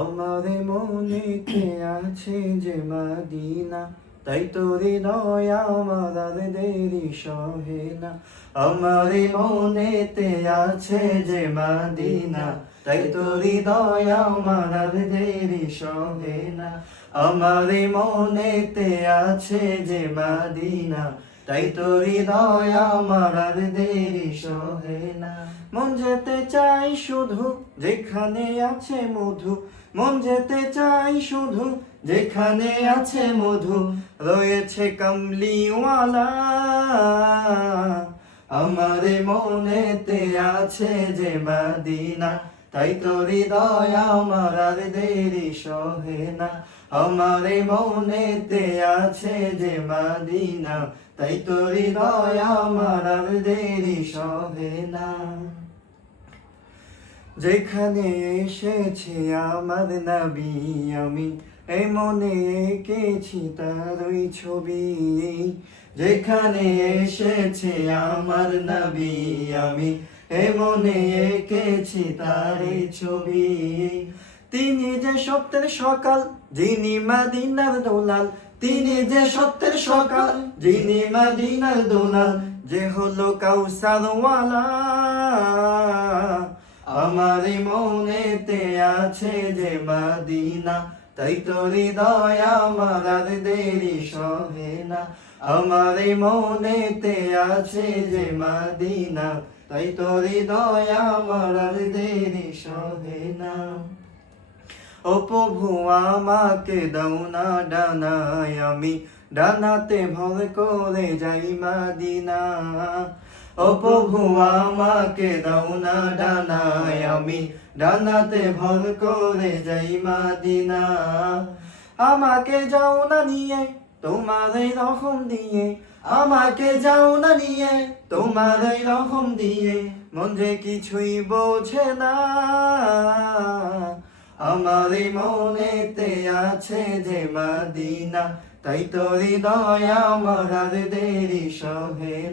আমার মনেতে আছে যে মদিনা, তাই তো হৃদয় আমার আর দেরি সহে না। আমার মনেতে আছে যে মদিনা, তাই তো হৃদয় আমার আর দেরি সহে না। আমার মনেতে আছে যে মদিনা, তাই তো হৃদয় আমার আর দেরি সহে না। মন যেতে চাই শুধু যেখানে আছে মধু, মন যেতে চাই শুধু যেখানে আছে মধু, রয়েছে কামলিওয়ালা। আমার মনেতে আছে যে মদিনা, তাই তো হৃদয় আমার আর দেরি সহে না। আমার মনেতে আছে যে মদিনা, তাই তো হৃদয় আমার আর দেরি সহে না। যেখানে এসেছে আমার নবী, আমি এই মনে এঁকেছি তারই ছবি। যেখানে এসেছে আমার নবী, আমি এই মনে এঁকেছি তারই ছবি। তিনি যে সত্যের সকাল, যিনি মদিনার দোলাল, তিনি যে সত্যের সকাল, যিনি মদিনার দোলাল, যে হলো কাউসারওয়ালা। আমার মনেতে আছে যে মদিনা, তাই তো হৃদয় আমার আর দেরি সহে না। আমার মনেতে আছে যে মদিনা, তাই তো হৃদয় আমার আর দেরি সহে না। ও প্রভু আমাকে দাও না ডানায়, আমি ডানাতে ভর করে যাই মদিনা। ও প্রভু আমাকে দাও না ডানায়, আমি ডানাতে ভর করে যাই মদিনা। আমাকে যাও না নিয়ে তোমার এই রহম দিয়ে, আমাকে যাও না নিয়ে তোমার এই রহম দিয়ে, মন যে কিছুই বোঝে না। আমার মনেতে আছে যে মদিনা, তাই তো হৃদয় আমার আর দেরি সহে না।